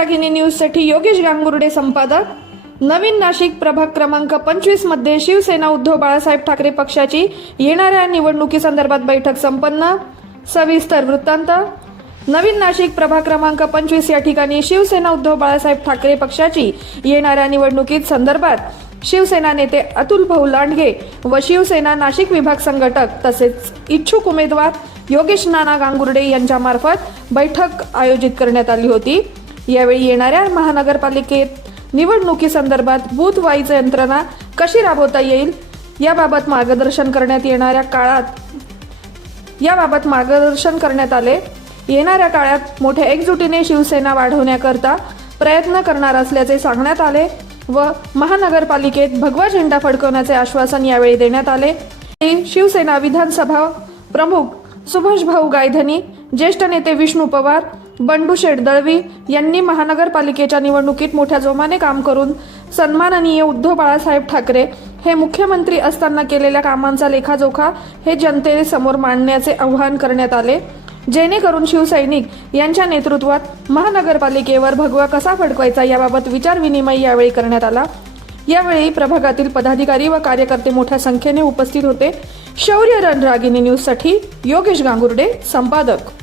रणरागिणी न्यूजसाठी योगेश गांगुर्डे संपादक. नवीन नाशिक प्रभाग क्रमांक पंचवीसमध्ये शिवसेना उद्धव बाळासाहेब ठाकरे पक्षाची येणाऱ्या निवडणुकी संदर्भात बैठक संपन्न. सविस्तर वृत्तांत. नवीन नाशिक प्रभाग क्रमांक पंचवीस या ठिकाणी शिवसेना उद्धव बाळासाहेब ठाकरे पक्षाची येणाऱ्या निवडणुकीत संदर्भात शिवसेना नेते अतुल भाऊ लांडगे व शिवसेना नाशिक विभाग संघटक तसेच इच्छुक उमेदवार योगेश नाना गांगुर्डे यांच्यामार्फत बैठक आयोजित करण्यात आली होती. यावेळी येणाऱ्या महानगरपालिकेत निवडणुकीसंदर्भात बूथवाईज यंत्रणा कशी राबवता येईल याबाबत मार्गदर्शन करण्यात येणाऱ्या काळात याबाबत मार्गदर्शन करण्यात आले. येणाऱ्या काळात मोठ्या एकजुटीने शिवसेना वाढवण्याकरता प्रयत्न करणार असल्याचे सांगण्यात आले व महानगरपालिकेत भगवा झेंडा फडकवण्याचे आश्वासन यावेळी देण्यात आले. शिवसेना विधानसभा प्रमुख सुभाष भाऊ गायधनी ज्येष्ठ नेते विष्णू पवार बंडू शेठ दळवी यांनी महानगरपालिकेच्या निवडणुकीत मोठ्या जोमाने काम करून सन्माननीय उद्धव बाळासाहेब ठाकरे हे मुख्यमंत्री असताना केलेल्या कामांचा लेखाजोखा हे जनतेसमोर मांडण्याचे आवाहन करण्यात आले. जेणेकरून शिवसैनिक यांच्या नेतृत्वात महानगरपालिकेवर भगवा कसा फडकवायचा याबाबत विचारविनिमय यावेळी करण्यात आला. यावेळी प्रभागातील पदाधिकारी व कार्यकर्ते मोठ्या संख्येने उपस्थित होते. शौर्य रणरागिनी न्यूजसाठी योगेश गांगुर्डे संपादक.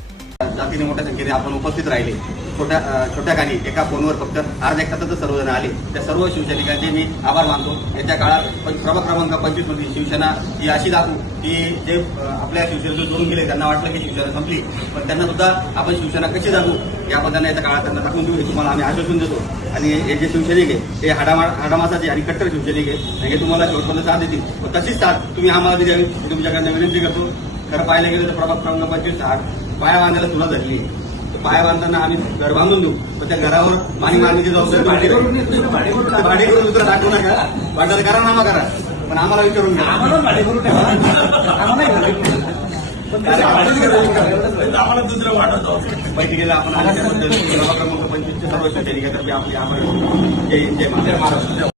जातीने मोठ्या संख्येने आपण उपस्थित राहिले. छोट्या छोट्या गाणी एका फोनवर फक्त अर्ध्या एक तासातच सर्वजण आले. त्या सर्व शिवसैनिकांचे मी आभार मानतो. याच्या काळात पण क्रमांक पंचवीसमध्ये शिवसेना ही अशी दाखवू की जे आपल्या शिवसेनेतून जोडून गेले. त्यांना वाटलं की शिवसेना संपली. पण त्यांना सुद्धा आपण शिवसेना कशी दाखवू या आपण त्यांना काळात त्यांना दाखवून देऊ. हे तुम्हाला आम्ही आश्वासन देतो. आणि हे जे शिवसैनिक आहे ते हाडामा हाडामासाचे आणि कट्टर शिवसैनिक आहे आणि हे तुम्हाला शेवटपर्यंत साथ देतील. तशीच साथ तुम्ही आम्हाला दिली आम्ही तुमच्याकडनं विनंती करतो. खरं पाहायला गेलं तर प्रभाग क्रमांक पंचवीस हात पाया बांधायला तुला धरली. तर पाया बांधताना आम्ही घर बांधून देऊ. पण त्या घरावर मानी मारण्याची जबाबदारी भाडे करून दुसरं टाकू नका. वाटायला करा नामा करा. पण आम्हाला विचारून घ्या. आम्हाला दुसरं वाटत बैठकीला आपण आल्या त्याबद्दल प्रभाग क्रमांक पंचवीसच्या सर्व सैनिकांतर्फे आपली आभार जय जय महाराष्ट्र.